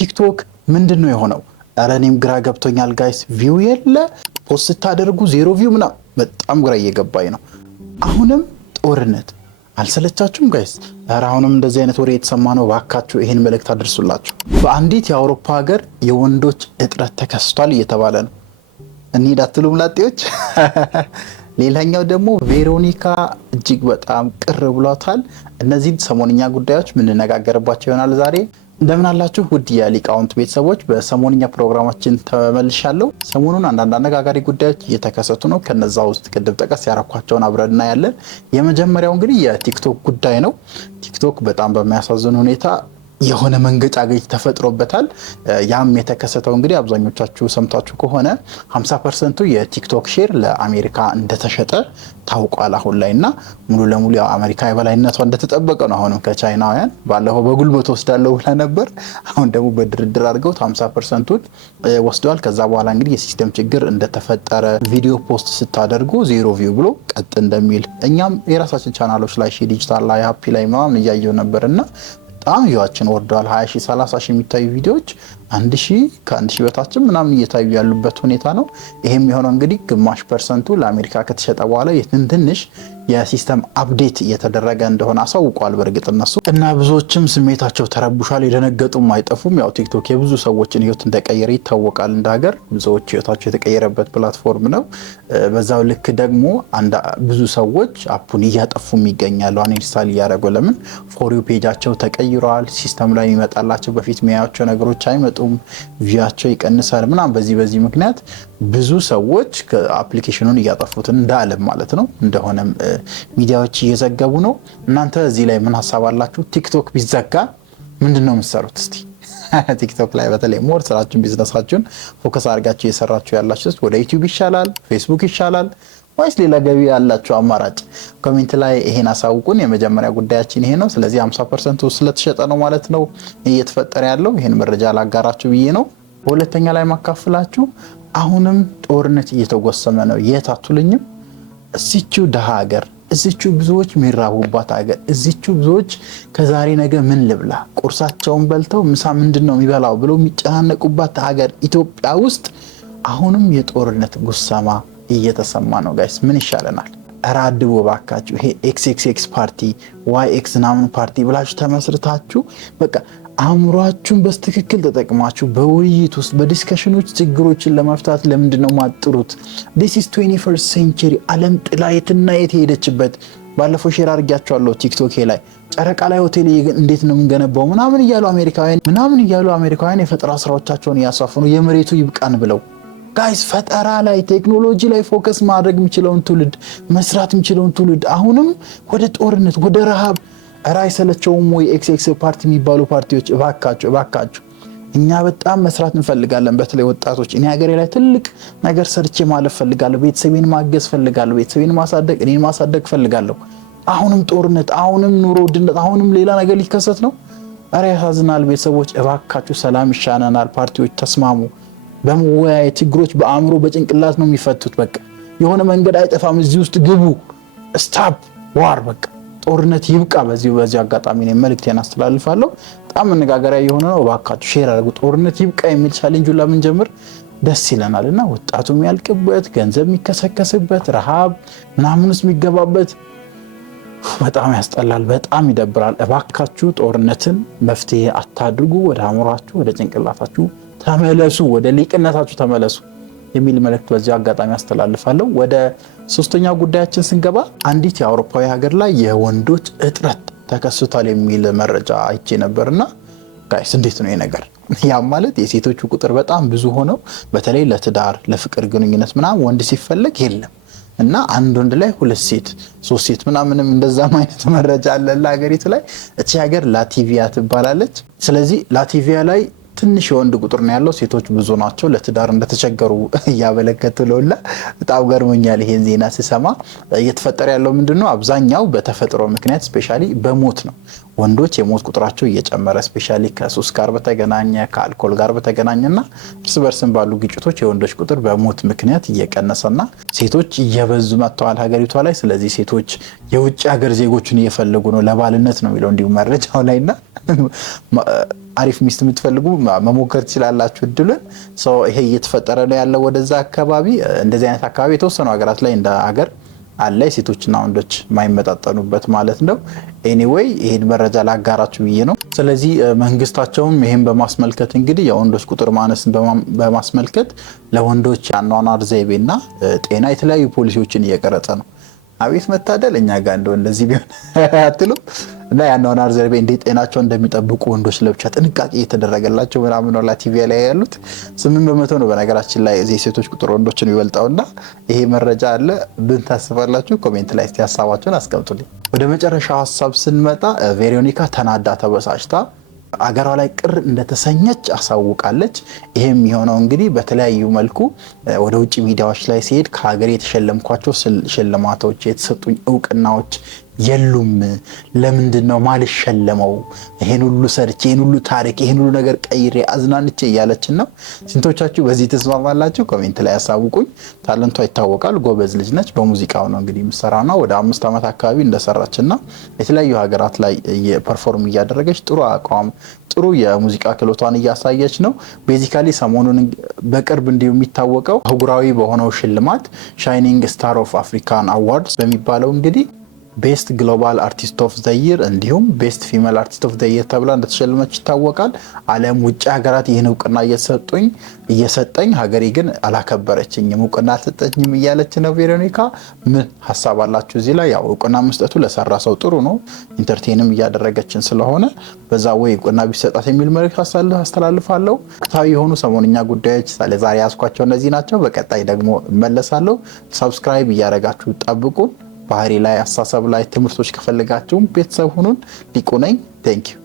ቲክቶክ ምንድነው የሆነው? ኧረ እኔም ግራ ገብቶኛል ጋይስ። ቪው የለ ፖስት ታደርጉ ዜሮ ቪው ምናምን በጣም ግራ እየገባኝ ነው። አሁንም ጦርነት አልሰለቻችሁም ጋይስ? ኧረ አሁንም እንደዚህ አይነት ወሬ የተሰማ ነው። ባካችሁ ይሄን መልእክት አድርሱላችሁ። በአንዲት የአውሮፓ ሀገር የወንዶች እጥረት ተከስቷል እየተባለ ነው። እንሂድ አትሉም ላጤዎች? ሌላኛው ደግሞ ቬሮኒካ እጅግ በጣም ቅር ብሏታል። እነዚህ ሰሞንኛ ጉዳዮች ምንነጋገርባቸው ይሆናል ዛሬ። እንደምን አላችሁ ውድ የሊቃውንት ቤተሰቦች፣ በሰሞንኛ ፕሮግራማችን ተመልሻለሁ። ሰሞኑን አንዳንድ አነጋጋሪ ጉዳዮች እየተከሰቱ ነው። ከነዛ ውስጥ ቅድም ጠቀስ ያረኳቸውን አብረን እናያለን። የመጀመሪያው እንግዲህ የቲክቶክ ጉዳይ ነው። ቲክቶክ በጣም በሚያሳዝን ሁኔታ የሆነ መንገጫገጭ ተፈጥሮበታል። ያም የተከሰተው እንግዲህ አብዛኞቻችሁ ሰምታችሁ ከሆነ 50% የቲክቶክ ሼር ለአሜሪካ እንደተሸጠ ታውቋል አሁን ላይ እና ሙሉ ለሙሉ አሜሪካ የበላይነቷ እንደተጠበቀ ነው። አሁንም ከቻይናውያን ባለፈው በጉልበት ወስዳለው ብላ ነበር። አሁን ደግሞ በድርድር አድርገው 50%ን ወስደዋል። ከዛ በኋላ እንግዲህ የሲስተም ችግር እንደተፈጠረ ቪዲዮ ፖስት ስታደርጉ ዜሮ ቪው ብሎ ቀጥ እንደሚል እኛም የራሳችን ቻናሎች ላይ ዲጂታል ላይ ሃፒ ላይ ምናምን እያየው ነበርና በጣም ቪዋችን ወርደዋል። 20,000 30,000 የሚታዩ ቪዲዮዎች 1,000 ከ1,000 በታችም ምናምን እየታዩ ያሉበት ሁኔታ ነው። ይሄም የሆነው እንግዲህ ግማሽ ፐርሰንቱ ለአሜሪካ ከተሸጠ በኋላ ትንሽ የሲስተም አፕዴት እየተደረገ እንደሆነ አሳውቋል። በእርግጥ እነሱ እና ብዙዎችም ስሜታቸው ተረብሿል። የደነገጡም አይጠፉም። ያው ቲክቶክ የብዙ ሰዎችን ህይወት እንደቀየረ ይታወቃል። እንደ ሀገር ብዙዎች ህይወታቸው የተቀየረበት ፕላትፎርም ነው። በዛው ልክ ደግሞ ብዙ ሰዎች አፑን እያጠፉም ይገኛሉ። አንኢንስታል እያደረጉ ለምን ፎር ዩ ፔጃቸው ተቀይሯል። ሲስተም ላይ የሚመጣላቸው በፊት የሚያዩቸው ነገሮች አይመጡም። ቪያቸው ይቀንሳል ምናምን። በዚህ ምክንያት ብዙ ሰዎች አፕሊኬሽኑን እያጠፉት እንዳለም ማለት ነው እንደሆነም ሚዲያዎች እየዘገቡ ነው። እናንተ እዚህ ላይ ምን ሐሳብ አላችሁ? ቲክቶክ ቢዘጋ ምንድነው የምትሰሩት? እስቲ ቲክቶክ ላይ በተለይ ሞር ስራችሁን ቢዝነሳችሁን ፎከስ አድርጋችሁ እየሰራችሁ ያላችሁት ወደ ዩቲዩብ ይሻላል፣ ፌስቡክ ይሻላል ወይስ ሌላ ገቢ ያላችሁ አማራጭ? ኮሜንት ላይ ይሄን አሳውቁን። የመጀመሪያ ጉዳያችን ይሄ ነው። ስለዚህ 50% ስለተሸጠ ነው ማለት ነው እየተፈጠረ ያለው። ይሄን መረጃ ላጋራችሁ ብዬ ነው። በሁለተኛ ላይ ማካፍላችሁ አሁንም ጦርነት እየተጎሰመ ነው። የት አትሉኝም? እዚችው ደሃ ሀገር፣ እዚችው ብዙዎች የሚራቡባት ሀገር፣ እዚችው ብዙዎች ከዛሬ ነገ ምን ልብላ ቁርሳቸውን በልተው ምሳ ምንድነው የሚበላው ብለው የሚጨናነቁባት ሀገር ኢትዮጵያ ውስጥ አሁንም የጦርነት ጉሰማ እየተሰማ ነው። ጋይስ ምን ይሻለናል? አራድቦ ባካችሁ። ይሄ ኤክስ ፓርቲ ዋይ ኤክስ ናምን ፓርቲ ብላችሁ ተመስርታችሁ በቃ አእምሯችሁን በስትክክል ተጠቅማችሁ በውይይት ውስጥ በዲስከሽኖች ችግሮችን ለመፍታት ለምንድነው ማጥሩት? this is 21st century ዓለም ጥላየትና የተሄደችበት። ባለፈው ሼር አድርጋችኋለሁ ቲክቶክ ላይ ጨረቃ ላይ ሆቴል እንዴት ነው የምንገነባው ምናምን እያሉ አሜሪካውያን የፈጠራ ስራዎቻቸውን እያሳፈኑ የመሬቱ ይብቃን ብለው ጋይስ ፈጠራ ላይ ቴክኖሎጂ ላይ ፎከስ ማድረግ የሚችለውን ትውልድ መስራት የሚችለውን ትውልድ አሁንም ወደ ጦርነት ወደ ረሃብ ራይ ሰለቸውም ወይ ኤክስ ፓርቲ የሚባሉ ፓርቲዎች እባካችሁ እኛ በጣም መስራት እንፈልጋለን። በተለይ ወጣቶች እኔ ሀገሬ ላይ ትልቅ ነገር ሰርቼ ማለፍ ፈልጋለሁ። ቤተሰቤን ማገዝ ፈልጋለሁ። ቤተሰቤን ማሳደግ እኔን ማሳደግ ፈልጋለሁ። አሁንም ጦርነት፣ አሁንም ኑሮ ውድነት፣ አሁንም ሌላ ነገር ሊከሰት ነው። ኧረ ያሳዝናል። ቤተሰቦች እባካችሁ ሰላም ይሻናናል። ፓርቲዎች ተስማሙ። በመወያየት ችግሮች በአእምሮ በጭንቅላት ነው የሚፈቱት። በቃ የሆነ መንገድ አይጠፋም። እዚህ ውስጥ ግቡ። ስታፕ ዋር በቃ ጦርነት ይብቃ። በዚህ አጋጣሚ ነው መልእክቴን አስተላልፋለሁ። በጣም መነጋገሪያ የሆነ ነው። እባካችሁ ሼር አድርጉ። ጦርነት ይብቃ የሚል ቻሌንጁን ለምን ጀምር ደስ ይለናልና ወጣቱ የሚያልቅበት ገንዘብ የሚከሰከስበት ረሃብ ምናምንስ የሚገባበት በጣም ያስጠላል፣ በጣም ይደብራል። እባካችሁ ጦርነትን መፍትሄ አታድርጉ። ወደ አእምሯችሁ ወደ ጭንቅላታችሁ ተመለሱ፣ ወደ ሊቅነታችሁ ተመለሱ የሚል መልእክት በዚህ አጋጣሚ አስተላልፋለሁ። ወደ ሶስተኛው ጉዳያችን ስንገባ አንዲት የአውሮፓዊ ሀገር ላይ የወንዶች እጥረት ተከስቷል የሚል መረጃ አይቼ ነበርና ጋይስ እንዴት ነው ይሄ ነገር? ያም ማለት የሴቶቹ ቁጥር በጣም ብዙ ሆነው በተለይ ለትዳር ለፍቅር ግንኙነት ምናምን ወንድ ሲፈለግ የለም እና አንድ ወንድ ላይ 2 ሴት 3 ሴት ምናምንም እንደዛም አይነት መረጃ አለ ሀገሪቱ ላይ። እቺ ሀገር ላቲቪያ ትባላለች። ስለዚህ ላቲቪያ ላይ ትንሽ የወንድ ቁጥር ነው ያለው፣ ሴቶች ብዙ ናቸው። ለትዳር እንደተቸገሩ እያበለከቱ ነውና በጣም ገርሞኛል ይሄን ዜና ስሰማ። እየተፈጠረ ያለው ምንድነው? አብዛኛው በተፈጥሮ ምክንያት ስፔሻሊ በሞት ነው። ወንዶች የሞት ቁጥራቸው እየጨመረ ስፔሻሊ ከሱስ ጋር በተገናኘ ከአልኮል ጋር በተገናኘና እርስ በርስም ባሉ ግጭቶች የወንዶች ቁጥር በሞት ምክንያት እየቀነሰና ሴቶች እየበዙ መጥተዋል ሀገሪቷ ላይ። ስለዚህ ሴቶች የውጭ ሀገር ዜጎችን እየፈለጉ ነው ለባልነት ነው የሚለው እንዲሁ መረጃው ላይና አሪፍ ሚስት የምትፈልጉ መሞከር ትችላላችሁ እድሉን። ይሄ እየተፈጠረ ነው ያለው ወደዛ አካባቢ። እንደዚህ አይነት አካባቢ የተወሰኑ ሀገራት ላይ እንደ ሀገር አለ የሴቶችና ወንዶች የማይመጣጠኑበት ማለት ነው። ኤኒዌይ ይሄን መረጃ ላጋራችሁ ብዬ ነው። ስለዚህ መንግስታቸውም ይሄን በማስመልከት እንግዲህ የወንዶች ቁጥር ማነስን በማስመልከት ለወንዶች የአኗኗር ዘይቤና ጤና የተለያዩ ፖሊሲዎችን እየቀረጸ ነው። አቤት መታደል እኛ ጋር እንደው እንደዚህ ቢሆን አትሉም? እና የአኗኗር ዘይቤ እንዴት ጤናቸውን እንደሚጠብቁ ወንዶች ለብቻ ጥንቃቄ እየተደረገላቸው ምናምን ነው ቲቪ ላይ ያሉት። 8% ነው በነገራችን ላይ እዚህ ሴቶች ቁጥር ወንዶችን ይበልጣውና ይሄ መረጃ አለ። ምን ታስባላችሁ? ኮሜንት ላይ እስቲ ሀሳባችሁን አስቀምጡልኝ። ወደ መጨረሻው ሀሳብ ስንመጣ ቬሮኒካ ተናዳ ተበሳጭታ አገሯ ላይ ቅር እንደተሰኘች አሳውቃለች። ይሄም የሆነው እንግዲህ በተለያዩ መልኩ ወደ ውጭ ሚዲያዎች ላይ ሲሄድ ከሀገር የተሸለምኳቸው ሽልማቶች የተሰጡኝ እውቅናዎች የሉም፣ ለምንድን ነው ማልሸለመው? ይሄን ሁሉ ሰርቼ ይሄን ሁሉ ታሪክ ይሄን ሁሉ ነገር ቀይሬ አዝናንቼ እያለችን ነው። ስንቶቻችሁ በዚህ ተስማማላችሁ? ኮሜንት ላይ ያሳውቁኝ። ታለንቷ ይታወቃል፣ ጎበዝ ልጅ ነች። በሙዚቃው ነው እንግዲህ የምትሰራና ወደ 5 ዓመት አካባቢ እንደሰራችና የተለያዩ ሀገራት ላይ ፐርፎርም እያደረገች ጥሩ አቋም ጥሩ የሙዚቃ ክህሎቷን እያሳየች ነው። ቤዚካሊ ሰሞኑን በቅርብ እንዲሁ የሚታወቀው አህጉራዊ በሆነው ሽልማት ሻይኒንግ ስታር ኦፍ አፍሪካን አዋርድስ በሚባለው እንግዲህ ቤስት ግሎባል አርቲስት ኦፍ ዘ ይር እንዲሁም ቤስት ፊሜል አርቲስት ኦፍ ዘ ይር ተብላ እንደተሸለመች ይታወቃል። ዓለም ውጭ ሀገራት ይህን እውቅና እየሰጠኝ ሀገሬ ግን አላከበረችኝም፣ እውቅና አልሰጠኝም እያለች ነው ቬሮኒካ። ምን ሀሳብ አላችሁ እዚህ ላይ? ያው እውቅና መስጠቱ ለሰራ ሰው ጥሩ ነው፣ ኢንተርቴንም እያደረገችን ስለሆነ በዛ ወይ እውቅና ቢሰጣት የሚል መልዕክት አስተላልፋለሁ። ወቅታዊ የሆኑ ሰሞንኛ ጉዳዮች ዛሬ ያዝኳቸው እነዚህ ናቸው። በቀጣይ ደግሞ እመለሳለሁ። ሰብስክራይብ እያደረጋችሁ ጠብቁን። ባህሪ ላይ አሳሰብ ላይ ትምህርቶች ከፈለጋችሁም ቤተሰብ ሁኑን። ሊቁ ነኝ። ቴንክ ዩ